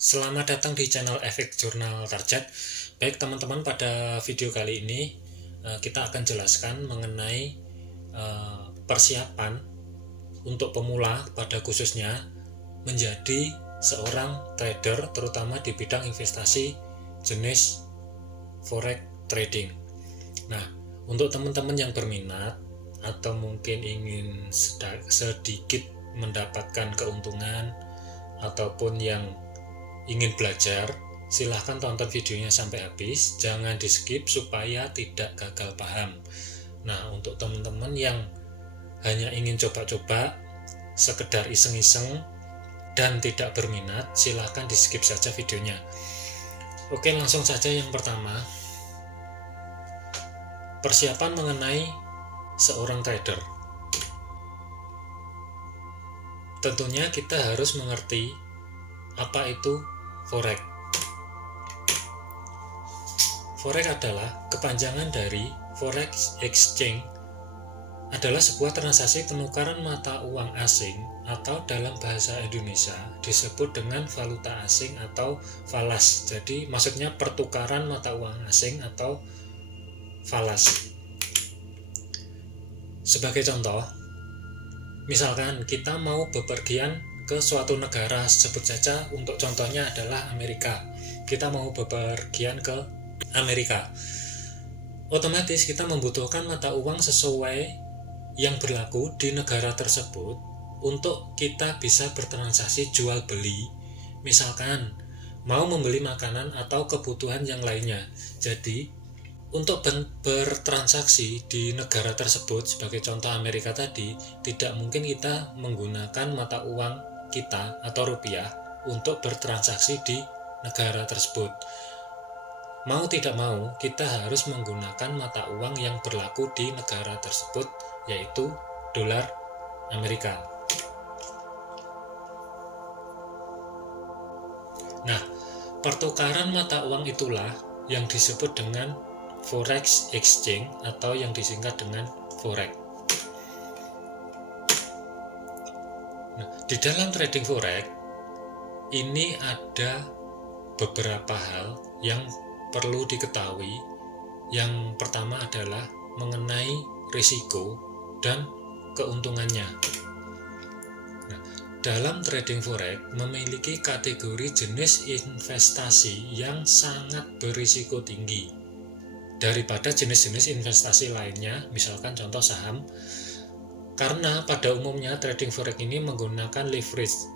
Selamat datang di channel Efek Jurnal Target. Baik teman-teman, pada video kali ini kita akan jelaskan mengenai persiapan untuk pemula pada khususnya menjadi seorang trader, terutama di bidang investasi jenis forex trading. Nah, untuk teman-teman yang berminat atau mungkin ingin sedikit mendapatkan keuntungan ataupun yang ingin belajar, silahkan tonton videonya sampai habis, jangan di skip supaya tidak gagal paham. Nah, untuk teman-teman yang hanya ingin coba-coba, sekedar iseng-iseng dan tidak berminat, silahkan di skip saja videonya. Oke, langsung saja yang pertama, persiapan mengenai seorang trader. Tentunya kita harus mengerti apa itu forex. Forex adalah kepanjangan dari forex exchange, adalah sebuah transaksi penukaran mata uang asing atau dalam bahasa Indonesia disebut dengan valuta asing atau falas. Jadi maksudnya pertukaran mata uang asing atau falas. Sebagai contoh, misalkan kita mau bepergian ke suatu negara, sebut saja untuk contohnya adalah Amerika. Kita mau bepergian ke Amerika, otomatis kita membutuhkan mata uang sesuai yang berlaku di negara tersebut untuk kita bisa bertransaksi jual beli. Misalkan mau membeli makanan atau kebutuhan yang lainnya. Jadi untuk bertransaksi di negara tersebut, sebagai contoh Amerika tadi, tidak mungkin kita menggunakan mata uang kita atau rupiah untuk bertransaksi di negara tersebut. Mau tidak mau, kita harus menggunakan mata uang yang berlaku di negara tersebut, yaitu dolar Amerika. Nah, pertukaran mata uang itulah yang disebut dengan forex exchange atau yang disingkat dengan forex. Nah, di dalam trading forex ini ada beberapa hal yang perlu diketahui. Yang pertama adalah mengenai risiko dan keuntungannya. Nah, dalam trading forex memiliki kategori jenis investasi yang sangat berisiko tinggi daripada jenis-jenis investasi lainnya, misalkan contoh saham. Karena pada umumnya trading forex ini menggunakan leverage.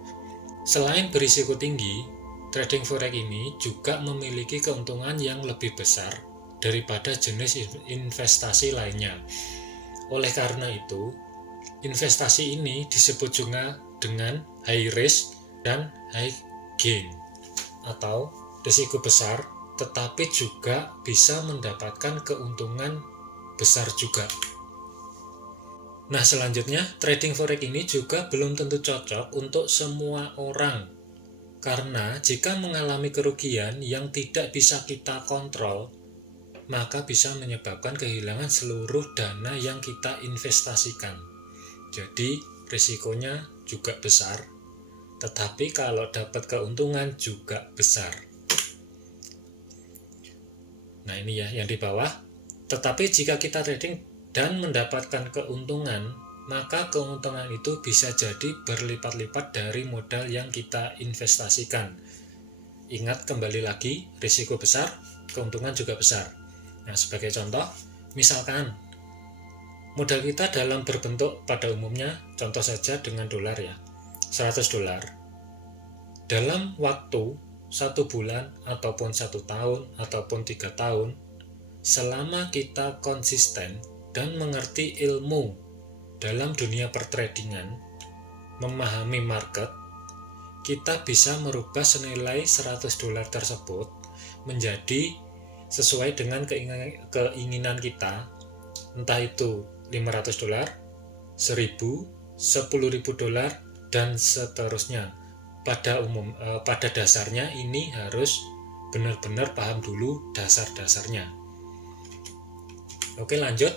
Selain berisiko tinggi, trading forex ini juga memiliki keuntungan yang lebih besar daripada jenis investasi lainnya. Oleh karena itu, investasi ini disebut juga dengan high risk dan high gain, atau risiko besar tetapi juga bisa mendapatkan keuntungan besar juga. Nah, selanjutnya, trading forex ini juga belum tentu cocok untuk semua orang. Karena jika mengalami kerugian yang tidak bisa kita kontrol, maka bisa menyebabkan kehilangan seluruh dana yang kita investasikan. Jadi, risikonya juga besar. Tetapi kalau dapat keuntungan juga besar. Nah, ini ya yang di bawah. Tetapi jika kita trading dan mendapatkan keuntungan, maka keuntungan itu bisa jadi berlipat-lipat dari modal yang kita investasikan. Ingat kembali lagi, risiko besar, keuntungan juga besar. Nah, sebagai contoh, misalkan modal kita dalam berbentuk pada umumnya, contoh saja dengan dolar ya, 100 dolar. Dalam waktu 1 bulan ataupun 1 tahun ataupun 3 tahun, selama kita konsisten dan mengerti ilmu dalam dunia pertradingan, memahami market, kita bisa merubah senilai 100 dolar tersebut menjadi sesuai dengan keinginan kita, entah itu 500 dolar, 1000, 10.000 dolar, dan seterusnya. Pada dasarnya ini harus benar-benar paham dulu dasar-dasarnya. Oke, lanjut.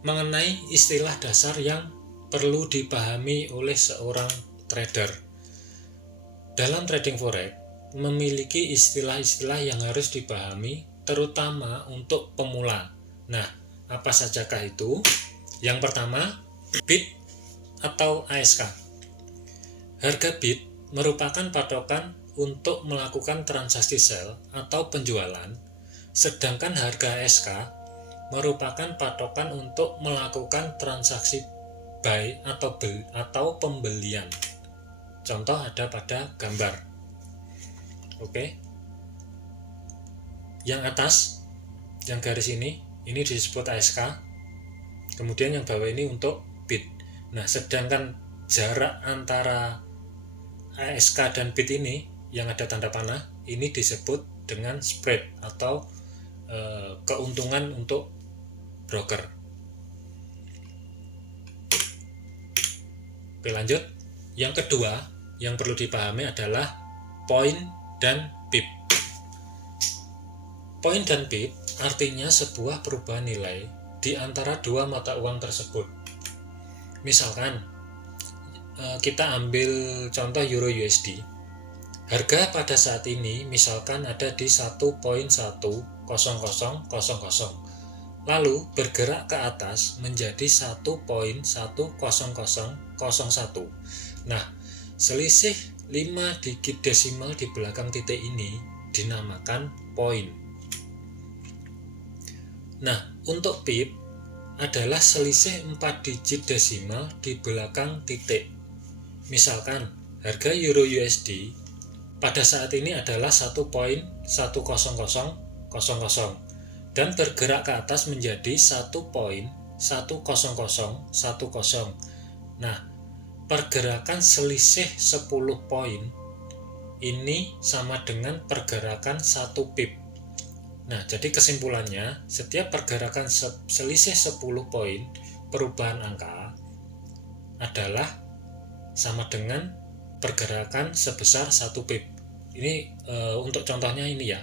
Mengenai istilah dasar yang perlu dipahami oleh seorang trader. dalam trading forex memiliki istilah-istilah yang harus dipahami terutama untuk pemula. Nah, apa sajakah itu? Yang pertama, bid atau ASK. Harga bid merupakan patokan untuk melakukan transaksi sell atau penjualan, sedangkan harga ASK merupakan patokan untuk melakukan transaksi buy atau pembelian. Contoh ada pada gambar. Oke. Yang atas, yang garis ini disebut ASK. Kemudian yang bawah ini untuk bid. Nah, sedangkan jarak antara ASK dan bid ini yang ada tanda panah, ini disebut dengan spread atau keuntungan untuk broker. Oke, lanjut. Yang kedua yang perlu dipahami adalah poin dan pip. Poin dan pip artinya sebuah perubahan nilai di antara dua mata uang tersebut. Misalkan kita ambil contoh Euro USD. Harga pada saat ini misalkan ada di 1.10000, lalu bergerak ke atas menjadi 1.10001. Nah, selisih 5 digit desimal di belakang titik ini dinamakan poin. Nah, untuk pip adalah selisih 4 digit desimal di belakang titik. Misalkan harga Euro USD pada saat ini adalah 1.10000 dan bergerak ke atas menjadi 1.10010. Nah, pergerakan selisih 10 poin ini sama dengan pergerakan 1 pip. Nah, jadi kesimpulannya, setiap pergerakan selisih 10 poin perubahan angka adalah sama dengan pergerakan sebesar 1 pip. Ini untuk contohnya ini ya,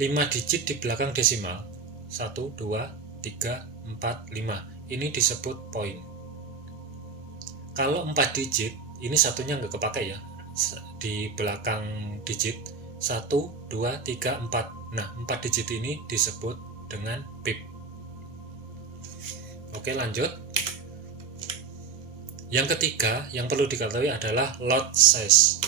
5 digit di belakang desimal, 1, 2, 3, 4, 5, ini disebut poin. Kalau 4 digit, ini satunya nggak kepakai ya, di belakang digit 1, 2, 3, 4. Nah, 4 digit ini disebut dengan pip. Oke, lanjut. Yang ketiga yang perlu diketahui adalah lot size.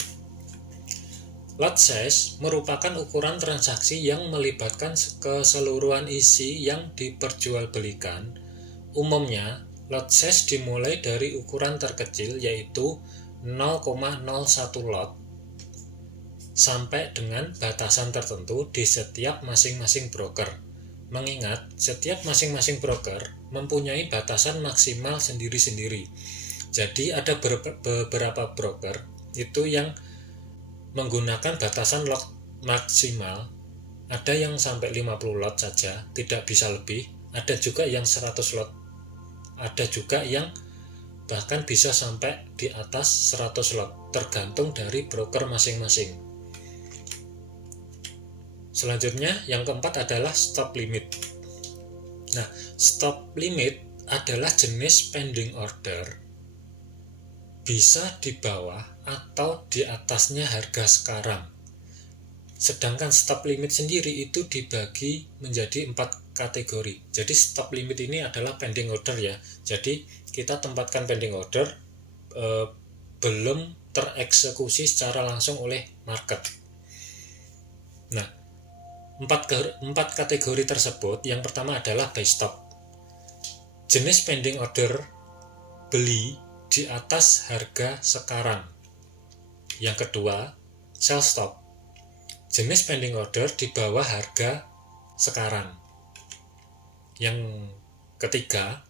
Lot size merupakan ukuran transaksi yang melibatkan keseluruhan isi yang diperjualbelikan. Umumnya, lot size dimulai dari ukuran terkecil yaitu 0,01 lot sampai dengan batasan tertentu di setiap masing-masing broker. Mengingat setiap masing-masing broker mempunyai batasan maksimal sendiri-sendiri. Jadi ada beberapa broker itu yang menggunakan batasan lot maksimal. Ada yang sampai 50 lot saja, tidak bisa lebih. Ada juga yang 100 lot. Ada juga yang bahkan bisa sampai di atas 100 lot, tergantung dari broker masing-masing. Selanjutnya, yang keempat adalah stop limit. Nah, stop limit adalah jenis pending order bisa di bawah atau di atasnya harga sekarang. Sedangkan stop limit sendiri itu dibagi menjadi 4 kategori. Jadi stop limit ini adalah pending order ya. Jadi kita tempatkan pending order belum tereksekusi secara langsung oleh market. Nah, 4 kategori tersebut, yang pertama adalah buy stop. Jenis pending order beli di atas harga sekarang. Yang kedua, sell stop. Jenis pending order di bawah harga sekarang. Yang ketiga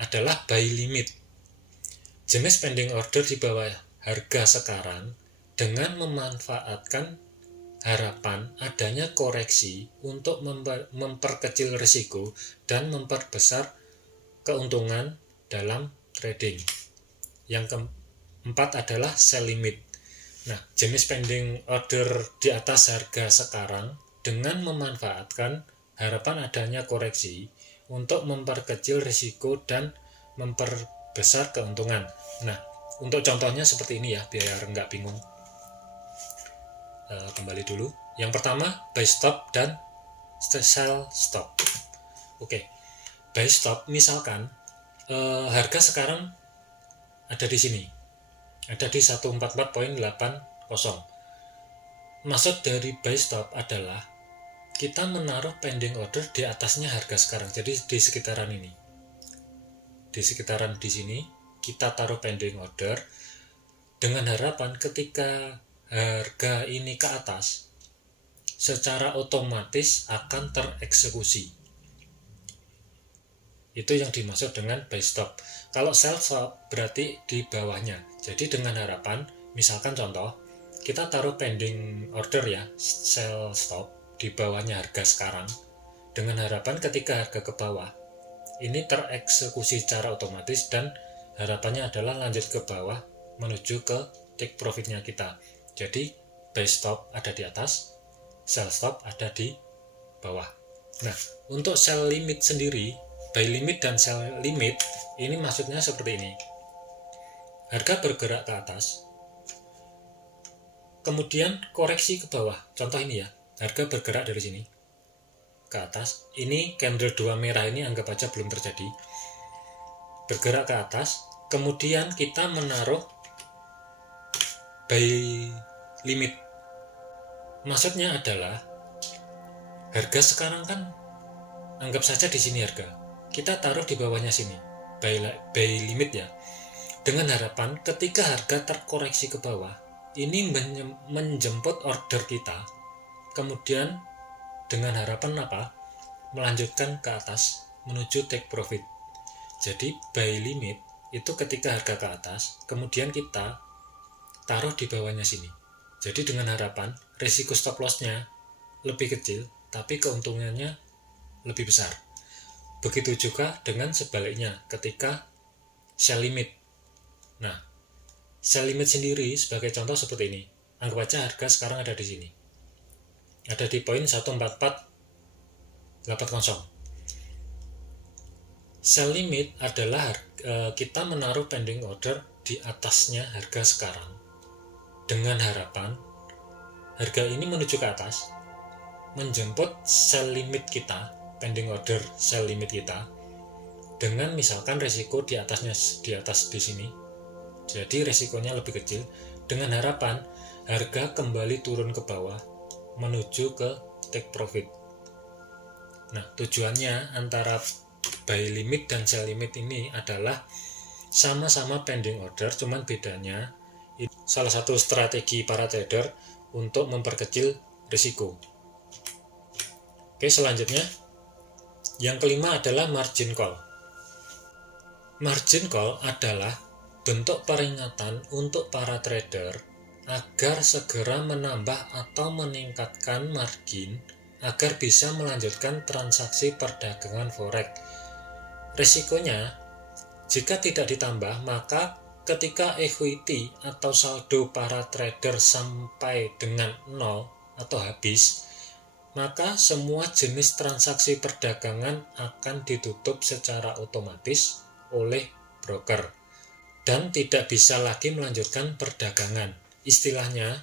adalah buy limit. Jenis pending order di bawah harga sekarang dengan memanfaatkan harapan adanya koreksi untuk memperkecil risiko dan memperbesar keuntungan dalam trading. Yang keempat adalah sell limit. Nah, jenis pending order di atas harga sekarang dengan memanfaatkan harapan adanya koreksi untuk memperkecil risiko dan memperbesar keuntungan. Nah, untuk contohnya seperti ini ya, biar nggak bingung. Kembali dulu. Yang pertama buy stop dan sell stop. Oke. Buy stop misalkan harga sekarang ada di sini. Ada di 144.80. Maksud dari buy stop adalah kita menaruh pending order di atasnya harga sekarang. Jadi di sekitaran ini. Di sekitaran di sini kita taruh pending order dengan harapan ketika harga ini ke atas secara otomatis akan tereksekusi. Itu yang dimaksud dengan buy stop. Kalau sell stop berarti di bawahnya. Jadi dengan harapan, misalkan contoh, kita taruh pending order ya, sell stop di bawahnya harga sekarang, dengan harapan ketika harga ke bawah, ini tereksekusi secara otomatis dan harapannya adalah lanjut ke bawah menuju ke take profitnya kita. Jadi buy stop ada di atas, sell stop ada di bawah. Nah, untuk sell limit sendiri, buy limit dan sell limit ini maksudnya seperti ini. Harga bergerak ke atas, kemudian koreksi ke bawah. Contoh ini ya, harga bergerak dari sini ke atas. Ini candle 2 merah ini anggap aja belum terjadi. Bergerak ke atas, kemudian kita menaruh buy limit. Maksudnya adalah harga sekarang kan anggap saja di sini harga. Kita taruh di bawahnya sini. Buy limit ya. Dengan harapan ketika harga terkoreksi ke bawah, ini menjemput order kita. Kemudian dengan harapan apa? Melanjutkan ke atas menuju take profit. Jadi buy limit itu ketika harga ke atas, kemudian kita taruh di bawahnya sini. Jadi dengan harapan risiko stop loss-nya lebih kecil, tapi keuntungannya lebih besar. Begitu juga dengan sebaliknya ketika sell limit. Nah, sell limit sendiri sebagai contoh seperti ini. Anggap aja harga sekarang ada di sini. Ada di poin 144.80. Sell limit adalah kita menaruh pending order di atasnya harga sekarang. Dengan harapan harga ini menuju ke atas, menjemput sell limit kita, pending order sell limit kita, dengan misalkan resiko di atas di sini. Jadi resikonya lebih kecil, dengan harapan harga kembali turun ke bawah menuju ke take profit. Nah, tujuannya antara buy limit dan sell limit ini adalah sama-sama pending order, cuman bedanya salah satu strategi para trader untuk memperkecil risiko. Oke, selanjutnya yang kelima adalah margin call. Margin call adalah bentuk peringatan untuk para trader agar segera menambah atau meningkatkan margin agar bisa melanjutkan transaksi perdagangan forex. Risikonya, jika tidak ditambah, maka ketika equity atau saldo para trader sampai dengan 0 atau habis, maka semua jenis transaksi perdagangan akan ditutup secara otomatis oleh broker dan tidak bisa lagi melanjutkan perdagangan. Istilahnya,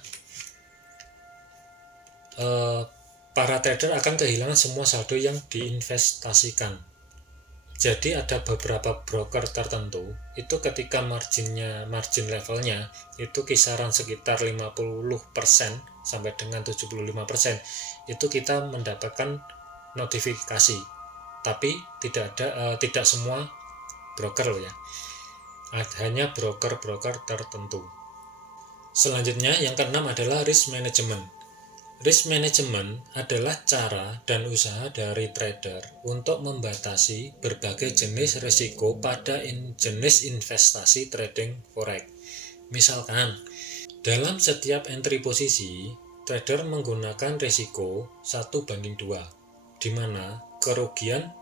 para trader akan kehilangan semua saldo yang diinvestasikan. Jadi ada beberapa broker tertentu itu ketika margin levelnya itu kisaran sekitar 50% sampai dengan 75%, itu kita mendapatkan notifikasi. Tapi tidak semua broker loh ya. Hanya broker-broker tertentu. Selanjutnya yang keenam adalah risk management. Risk management adalah cara dan usaha dari trader untuk membatasi berbagai jenis risiko pada jenis investasi trading forex. Misalkan, dalam setiap entry posisi, trader menggunakan risiko 1:2, di mana kerugian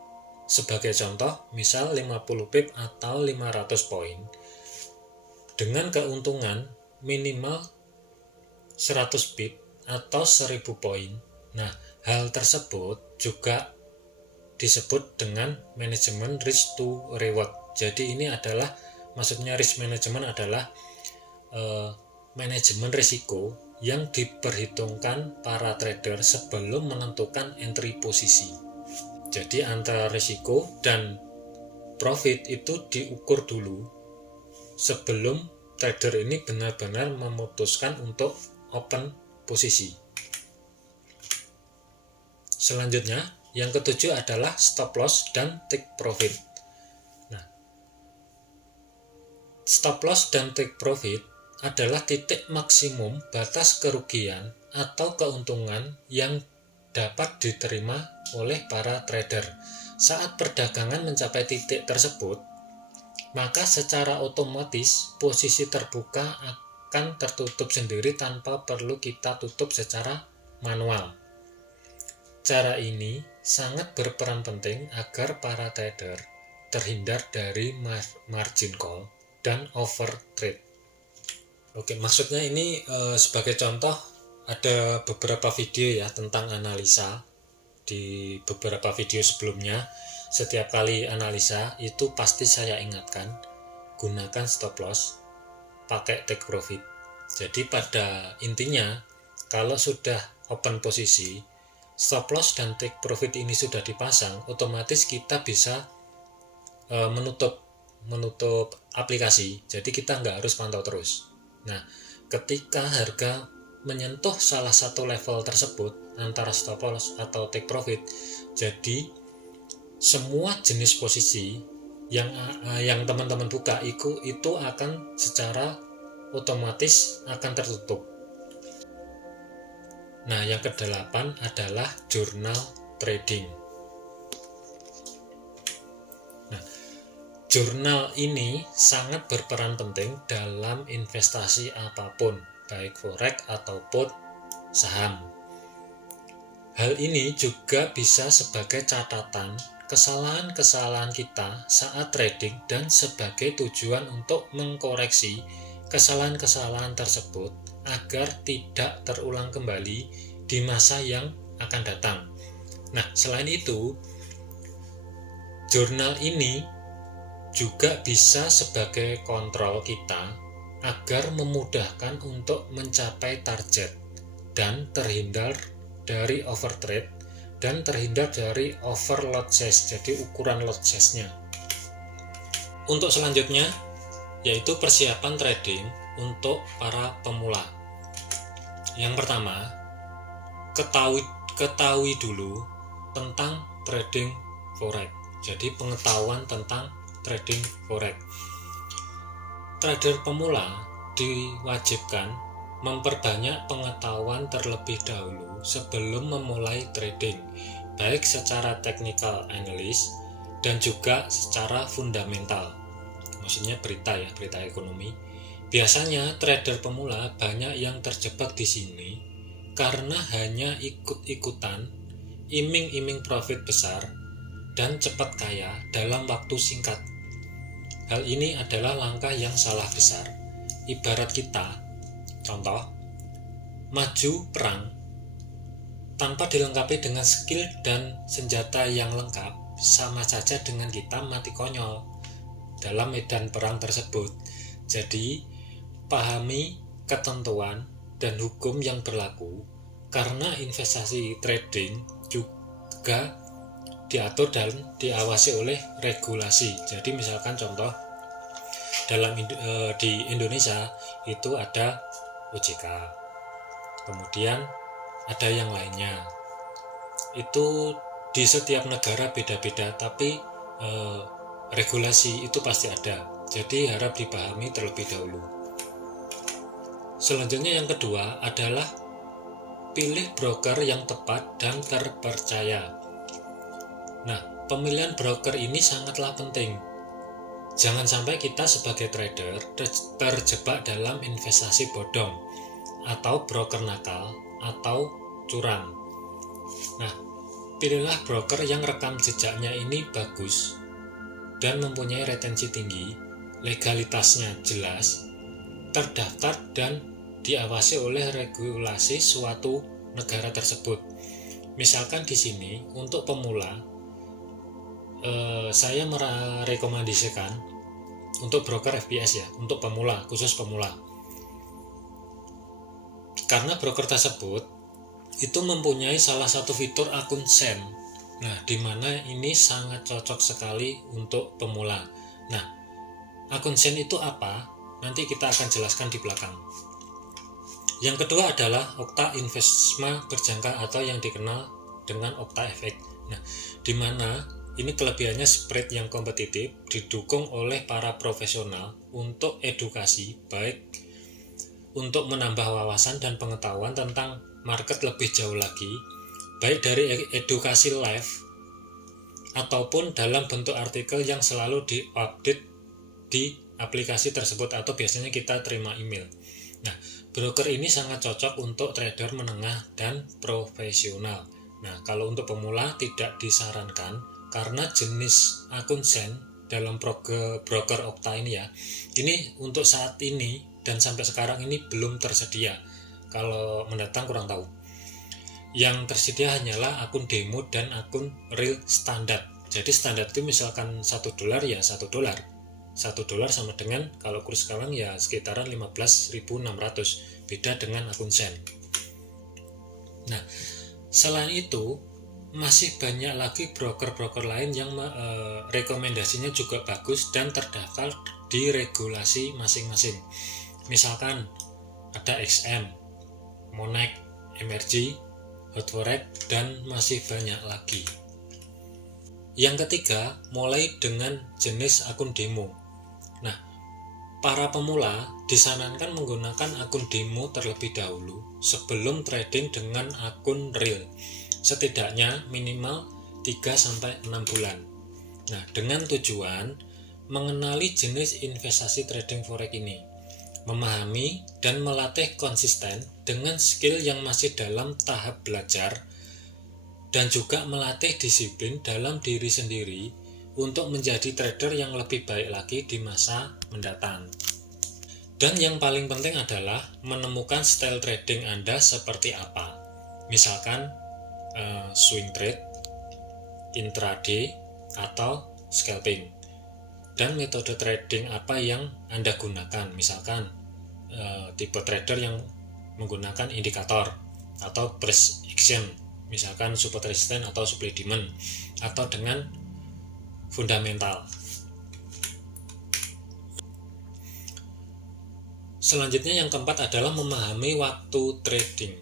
sebagai contoh, misal 50 pip atau 500 poin, dengan keuntungan minimal 100 pip atau 1000 poin. Nah, hal tersebut juga disebut dengan manajemen risk to reward. Jadi ini adalah, maksudnya risk management adalah manajemen risiko yang diperhitungkan para trader sebelum menentukan entry posisi. Jadi antara risiko dan profit itu diukur dulu sebelum trader ini benar-benar memutuskan untuk open posisi. Selanjutnya, yang ketujuh adalah stop loss dan take profit. Nah, stop loss dan take profit adalah titik maksimum batas kerugian atau keuntungan yang dapat diterima oleh para trader. Saat perdagangan mencapai titik tersebut, maka secara otomatis posisi terbuka akan tertutup sendiri tanpa perlu kita tutup secara manual. Cara ini sangat berperan penting agar para trader terhindar dari margin call dan overtrade. Oke, maksudnya ini sebagai contoh ada beberapa video ya tentang analisa. Di beberapa video sebelumnya, setiap kali analisa itu pasti saya ingatkan gunakan stop loss, pakai take profit. Jadi pada intinya kalau sudah open posisi, stop loss dan take profit ini sudah dipasang, otomatis kita bisa menutup aplikasi. Jadi kita nggak harus pantau terus. Nah, ketika harga menyentuh salah satu level tersebut antara stop loss atau take profit, jadi semua jenis posisi yang teman-teman buka itu akan secara otomatis akan tertutup. Nah, yang ke-8 adalah journal trading. Nah, jurnal ini sangat berperan penting dalam investasi apapun, baik forex ataupun saham. Hal ini juga bisa sebagai catatan kesalahan-kesalahan kita saat trading dan sebagai tujuan untuk mengkoreksi kesalahan-kesalahan tersebut agar tidak terulang kembali di masa yang akan datang. Nah, selain itu, jurnal ini juga bisa sebagai kontrol kita agar memudahkan untuk mencapai target dan terhindar dari overtrade dan terhindar dari over lot size, jadi ukuran lot size-nya. Untuk selanjutnya yaitu persiapan trading untuk para pemula. Yang pertama, ketahui dulu tentang trading forex. Jadi pengetahuan tentang trading forex. Trader pemula diwajibkan memperbanyak pengetahuan terlebih dahulu sebelum memulai trading, baik secara technical analysis dan juga secara fundamental. Maksudnya berita ekonomi. Biasanya trader pemula banyak yang terjebak di sini karena hanya ikut-ikutan, iming-iming profit besar dan cepat kaya dalam waktu singkat. Hal ini adalah langkah yang salah besar. Ibarat kita, contoh, maju perang tanpa dilengkapi dengan skill dan senjata yang lengkap, sama saja dengan kita mati konyol dalam medan perang tersebut. Jadi, pahami ketentuan dan hukum yang berlaku, karena investasi trading juga diatur dan diawasi oleh regulasi. Jadi misalkan contoh di Indonesia itu ada OJK, kemudian ada yang lainnya. Itu di setiap negara beda-beda, tapi regulasi itu pasti ada. Jadi harap dipahami terlebih dahulu. Selanjutnya yang kedua adalah pilih broker yang tepat dan terpercaya. Nah, pemilihan broker ini sangatlah penting. Jangan sampai kita sebagai trader terjebak dalam investasi bodong atau broker nakal atau curang. Nah, pilihlah broker yang rekam jejaknya ini bagus dan mempunyai retensi tinggi, legalitasnya jelas, terdaftar dan diawasi oleh regulasi suatu negara tersebut. Misalkan di sini untuk pemula, saya merekomendasikan untuk broker FBS ya, untuk pemula, khusus pemula. karena broker tersebut itu mempunyai salah satu fitur akun Sen. Nah, di mana ini sangat cocok sekali untuk pemula. Nah, akun Sen itu apa? Nanti kita akan jelaskan di belakang. Yang kedua adalah Okta Investma berjangka atau yang dikenal dengan Okta FX. Nah, di mana ini kelebihannya spread yang kompetitif, didukung oleh para profesional untuk edukasi, baik untuk menambah wawasan dan pengetahuan tentang market lebih jauh lagi, baik dari edukasi live ataupun dalam bentuk artikel yang selalu diupdate di aplikasi tersebut atau biasanya kita terima email. Nah, broker ini sangat cocok untuk trader menengah dan profesional. Nah, kalau untuk pemula tidak disarankan karena jenis akun Sen dalam broker Okta ini ya, ini untuk saat ini dan sampai sekarang ini belum tersedia. Kalau mendatang kurang tahu. Yang tersedia hanyalah akun demo dan akun real standar. Jadi standar itu misalkan $1 ya $1. $1 sama dengan kalau kurs sekarang ya sekitaran 15.600, beda dengan akun Sen. Nah, selain itu masih banyak lagi broker-broker lain yang rekomendasinya juga bagus dan terdaftar di regulasi masing-masing. Misalkan ada XM, Monex, MRG, Hotforex, dan masih banyak lagi. Yang ketiga, mulai dengan jenis akun demo. Nah, para pemula disarankan menggunakan akun demo terlebih dahulu sebelum trading dengan akun real, setidaknya minimal 3-6 bulan. Nah, dengan tujuan mengenali jenis investasi trading forex ini, memahami dan melatih konsisten dengan skill yang masih dalam tahap belajar, dan juga melatih disiplin dalam diri sendiri untuk menjadi trader yang lebih baik lagi di masa mendatang. Dan yang paling penting adalah menemukan style trading Anda seperti apa. Misalkan swing trade, intraday, atau scalping. Dan metode trading apa yang Anda gunakan. Misalkan tipe trader yang menggunakan indikator atau price action, misalkan support resistance atau supply demand, atau dengan fundamental. Selanjutnya yang keempat adalah memahami waktu trading.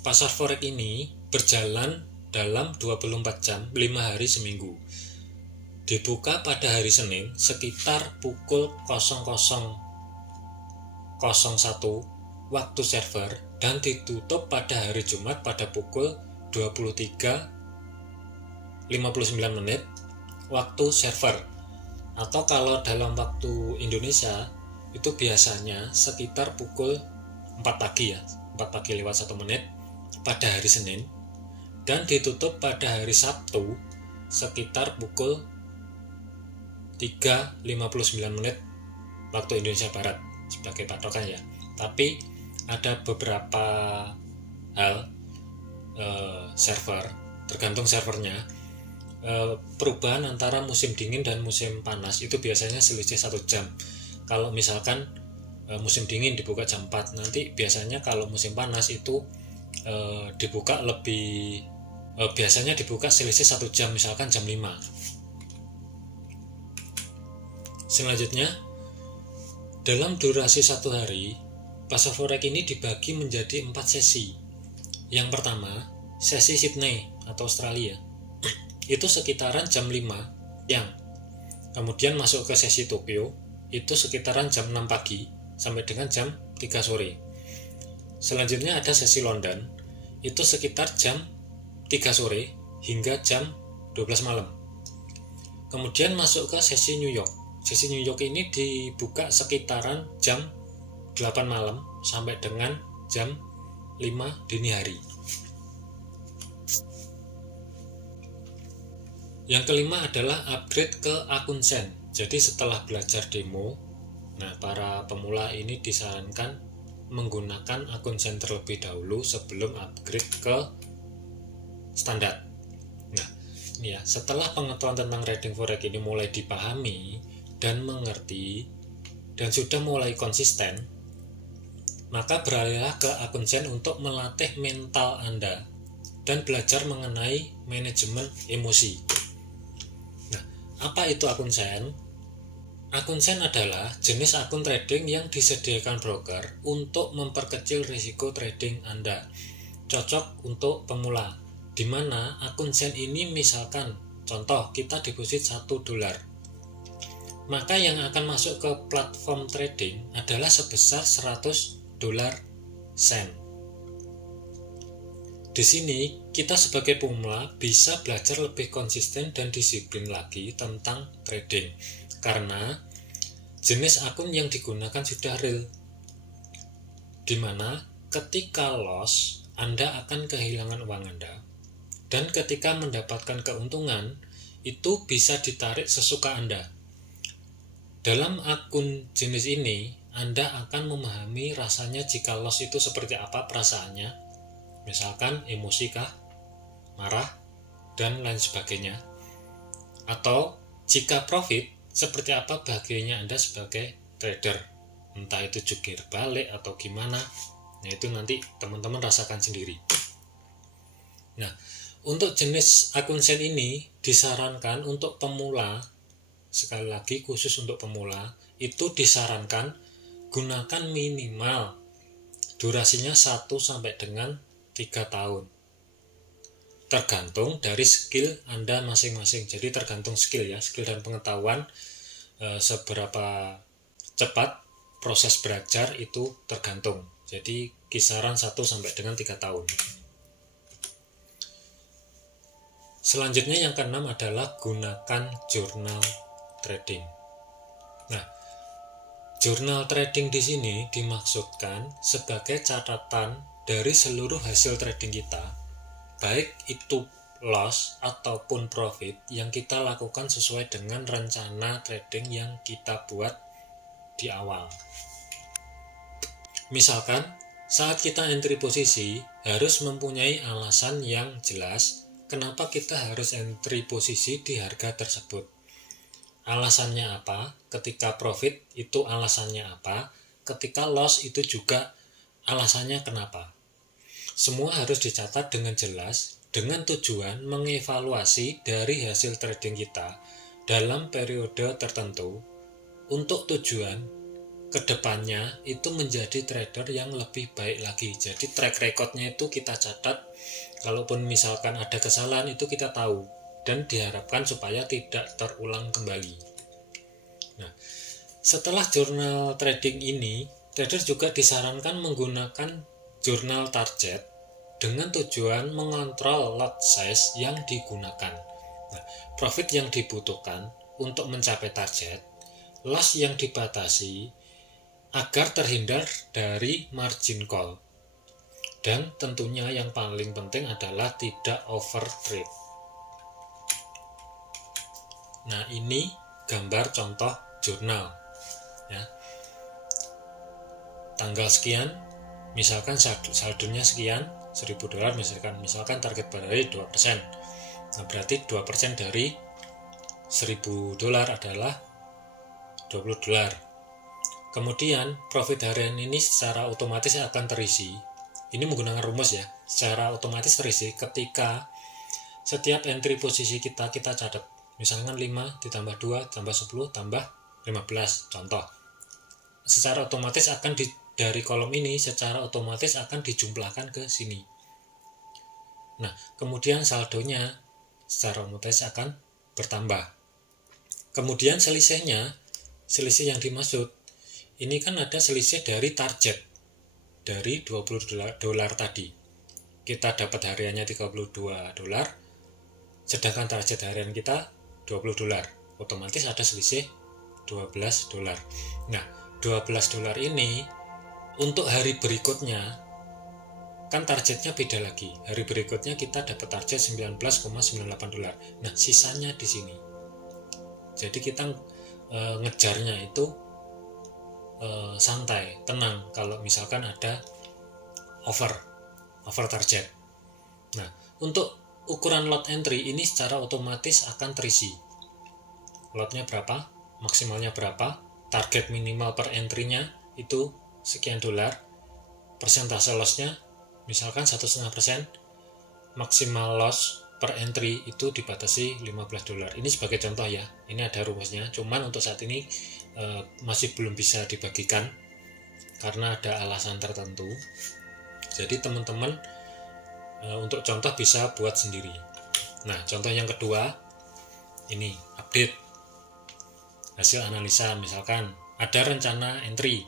Pasar forex ini berjalan dalam 24 jam 5 hari seminggu. Dibuka pada hari Senin sekitar pukul 00.01 waktu server dan ditutup pada hari Jumat pada pukul 23.59 waktu server. Atau kalau dalam waktu Indonesia itu biasanya sekitar pukul 4 pagi ya, 4 pagi lewat 1 menit pada hari Senin, dan ditutup pada hari Sabtu sekitar pukul 3.59 waktu Indonesia Barat sebagai patokan ya. Tapi ada beberapa hal server, tergantung servernya, perubahan antara musim dingin dan musim panas itu biasanya selisih 1 jam. Kalau misalkan musim dingin dibuka jam 4, nanti biasanya kalau musim panas itu dibuka lebih biasanya dibuka selisih 1 jam, misalkan jam 5. Selanjutnya, dalam durasi 1 hari, pasar forex ini dibagi menjadi 4 sesi. Yang pertama, sesi Sydney atau Australia. Itu sekitaran jam 5 siang. Kemudian masuk ke sesi Tokyo, itu sekitaran jam 6 pagi sampai dengan jam 3 sore. Selanjutnya ada sesi London, itu sekitar jam 3 sore hingga jam 12 malam. Kemudian masuk ke sesi New York. Sesi New York ini dibuka sekitaran jam 8 malam sampai dengan jam 5 dini hari. Yang kelima adalah upgrade ke akun Sen. Jadi setelah belajar demo, nah para pemula ini disarankan menggunakan akun Sen terlebih dahulu sebelum upgrade ke standar. Nah, ini ya, setelah pengetahuan tentang trading forex ini mulai dipahami dan mengerti dan sudah mulai konsisten, maka beralihlah ke akun Zen untuk melatih mental Anda dan belajar mengenai manajemen emosi. Nah, apa itu akun Zen? Akun Zen adalah jenis akun trading yang disediakan broker untuk memperkecil risiko trading Anda. Cocok untuk pemula, di mana akun Zen ini misalkan, contoh kita deposit $1, maka yang akan masuk ke platform trading adalah sebesar $100 Zen. Di sini kita sebagai pemula bisa belajar lebih konsisten dan disiplin lagi tentang trading, karena jenis akun yang digunakan sudah real, di mana ketika loss Anda akan kehilangan uang Anda, dan ketika mendapatkan keuntungan itu bisa ditarik sesuka Anda. Dalam akun jenis ini, Anda akan memahami rasanya jika loss itu seperti apa perasaannya, misalkan emosi kah, marah, dan lain sebagainya. Atau jika profit, seperti apa bahagianya Anda sebagai trader, entah itu jungkir balik atau gimana, nah itu nanti teman-teman rasakan sendiri. Nah, untuk jenis akun Zen ini disarankan untuk pemula. Sekali lagi khusus untuk pemula itu disarankan gunakan minimal durasinya 1 sampai dengan 3 tahun. Tergantung dari skill Anda masing-masing. Jadi tergantung skill ya, skill dan pengetahuan seberapa cepat proses belajar itu tergantung. Jadi kisaran 1 sampai dengan 3 tahun. Selanjutnya yang keenam adalah gunakan jurnal trading. Nah, jurnal trading di sini dimaksudkan sebagai catatan dari seluruh hasil trading kita, baik itu loss ataupun profit yang kita lakukan sesuai dengan rencana trading yang kita buat di awal. Misalkan, saat kita entry posisi harus mempunyai alasan yang jelas kenapa kita harus entry posisi di harga tersebut. Alasannya apa? Ketika profit itu alasannya apa? Ketika loss itu juga alasannya kenapa? Semua harus dicatat dengan jelas dengan tujuan mengevaluasi dari hasil trading kita dalam periode tertentu untuk tujuan kedepannya itu menjadi trader yang lebih baik lagi. Jadi track recordnya itu kita catat, kalaupun misalkan ada kesalahan itu kita tahu dan diharapkan supaya tidak terulang kembali. Nah, setelah jurnal trading ini, trader juga disarankan menggunakan jurnal target dengan tujuan mengontrol lot size yang digunakan. Nah, profit yang dibutuhkan untuk mencapai target, loss yang dibatasi agar terhindar dari margin call. Dan tentunya yang paling penting adalah tidak over trade. Nah, ini gambar contoh jurnal ya. Tanggal sekian, misalkan saldonya sekian, $1.000 misalkan target barangnya 2%. Nah, berarti 2% dari $1.000 adalah $20. Kemudian profit harian ini secara otomatis akan terisi. Ini menggunakan rumus ya. Secara otomatis terisi ketika setiap entry posisi kita catat. Misalkan 5 ditambah 2 tambah 10 tambah 15 contoh. Secara otomatis akan dari kolom ini secara otomatis akan dijumlahkan ke sini. Nah, kemudian saldonya secara otomatis akan bertambah. Kemudian selisih yang dimaksud ini kan ada selisih dari target dari $20 tadi. Kita dapat hariannya $32, sedangkan target harian kita $20, otomatis ada selisih $12. Nah, $12 ini untuk hari berikutnya kan targetnya beda lagi. Hari berikutnya kita dapat target $19,98. Nah, sisanya di sini. Jadi kita ngejarnya itu santai, tenang kalau misalkan ada over target. Nah, untuk ukuran lot entry ini secara otomatis akan terisi. Lotnya berapa, maksimalnya berapa, target minimal per entry-nya itu sekian dolar, persentase lossnya misalkan 1,5%, maksimal loss per entry itu dibatasi $15. Ini sebagai contoh ya, ini ada rumusnya, cuman untuk saat ini masih belum bisa dibagikan karena ada alasan tertentu. Jadi teman-teman untuk contoh bisa buat sendiri. Nah, contoh yang kedua ini update hasil analisa. Misalkan ada rencana entry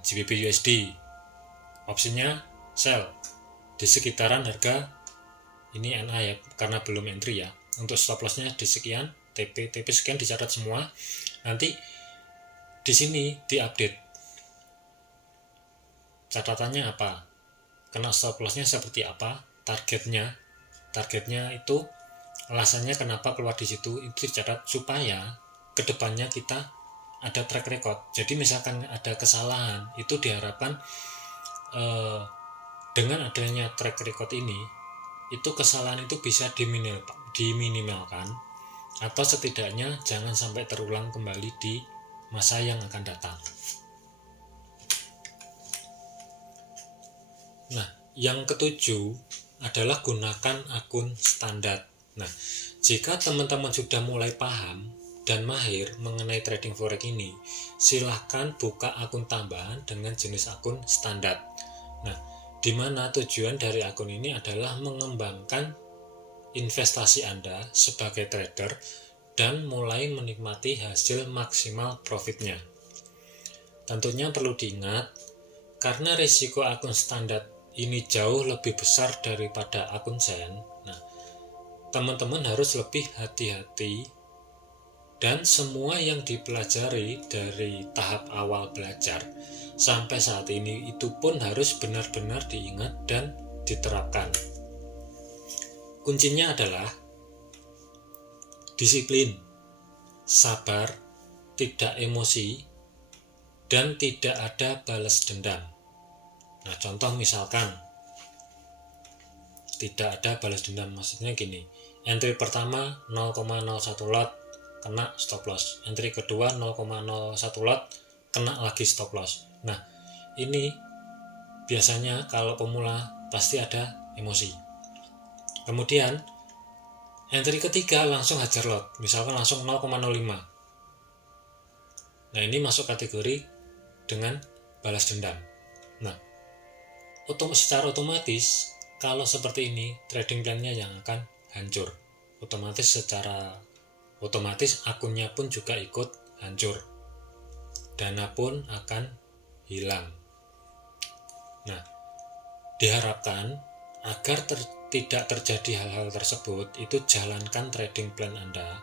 GBP USD, opsinya sell di sekitaran harga ini NA ya, karena belum entry ya. Untuk stop lossnya di sekian, TP sekian, dicatat semua. Nanti di sini diupdate catatannya apa, kena stop lossnya seperti apa, targetnya itu alasannya kenapa keluar di situ, itu dicatat supaya kedepannya kita ada track record. Jadi misalkan ada kesalahan, itu diharapkan dengan adanya track record ini, itu kesalahan itu bisa diminimalkan, atau setidaknya jangan sampai terulang kembali di masa yang akan datang. Nah, yang ketujuh adalah gunakan akun standar. Nah, jika teman-teman sudah mulai paham dan mahir mengenai trading forex ini, silahkan buka akun tambahan dengan jenis akun standar. Nah, di mana tujuan dari akun ini adalah mengembangkan investasi Anda sebagai trader dan mulai menikmati hasil maksimal profitnya. Tentunya perlu diingat, karena risiko akun standar ini jauh lebih besar daripada akun sen. Nah, teman-teman harus lebih hati-hati, dan semua yang dipelajari dari tahap awal belajar sampai saat ini itu pun harus benar-benar diingat dan diterapkan. Kuncinya adalah disiplin, sabar, tidak emosi, dan tidak ada balas dendam. Nah, contoh misalkan tidak ada balas dendam, maksudnya gini, entry pertama 0,01 lot kena stop loss, entry kedua 0,01 lot kena lagi stop loss. Nah, ini biasanya kalau pemula pasti ada emosi. Kemudian entry ketiga langsung hajar lot, misalkan langsung 0,05. Nah, ini masuk kategori dengan balas dendam. Nah, secara otomatis kalau seperti ini trading plan-nya yang akan hancur. Secara otomatis akunnya pun juga ikut hancur. Dana pun akan hilang. Nah, diharapkan agar tidak terjadi hal-hal tersebut, itu jalankan trading plan Anda,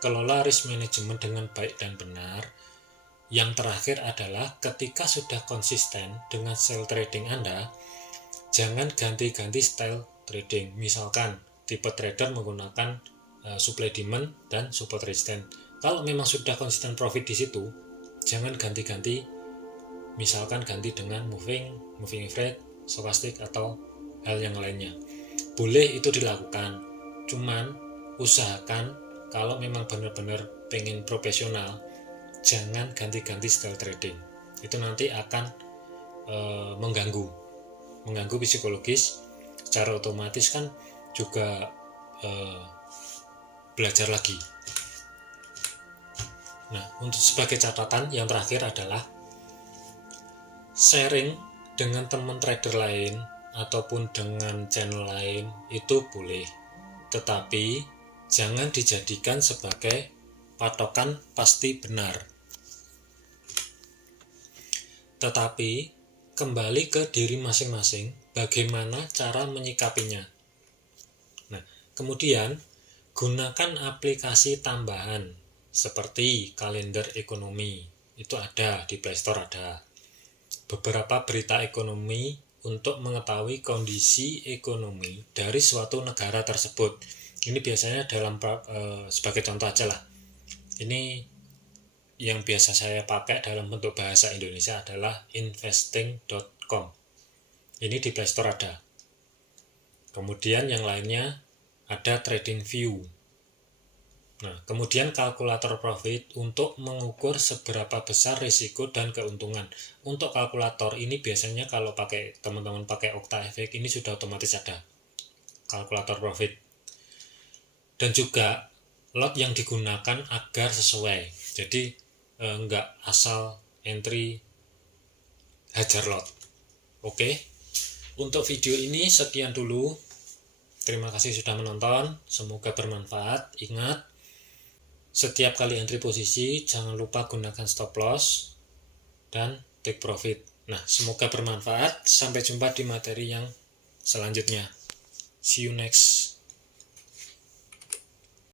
kelola risk management dengan baik dan benar. Yang terakhir adalah ketika sudah konsisten dengan style trading Anda, jangan ganti-ganti style trading. Misalkan tipe trader menggunakan supply demand dan support resistance. Kalau memang sudah konsisten profit di situ, jangan ganti-ganti. Misalkan ganti dengan moving average, stochastic atau hal yang lainnya. Boleh itu dilakukan, cuman usahakan kalau memang benar-benar pengen profesional, jangan ganti-ganti style trading. Itu nanti akan mengganggu psikologis. Secara otomatis kan juga belajar lagi. Nah, untuk sebagai catatan yang terakhir adalah sharing dengan teman trader lain ataupun dengan channel lain itu boleh, tetapi jangan dijadikan sebagai patokan pasti benar. Tetapi kembali ke diri masing-masing, bagaimana cara menyikapinya. Nah, kemudian gunakan aplikasi tambahan seperti kalender ekonomi. Itu ada di Play Store, ada beberapa berita ekonomi untuk mengetahui kondisi ekonomi dari suatu negara tersebut. Ini biasanya sebagai contoh aja lah. Ini yang biasa saya pakai dalam bentuk bahasa Indonesia adalah investing.com. Ini di Play Store ada. Kemudian yang lainnya ada TradingView. Nah, kemudian kalkulator profit untuk mengukur seberapa besar risiko dan keuntungan. Untuk kalkulator ini biasanya kalau teman-teman pakai OctaFX ini sudah otomatis ada kalkulator profit. Dan juga lot yang digunakan agar sesuai. Jadi enggak asal entry hajar lot. Oke. Untuk video ini sekian dulu. Terima kasih sudah menonton. Semoga bermanfaat. Ingat, setiap kali entry posisi, jangan lupa gunakan stop loss dan take profit. Nah, semoga bermanfaat. Sampai jumpa di materi yang selanjutnya. See you next.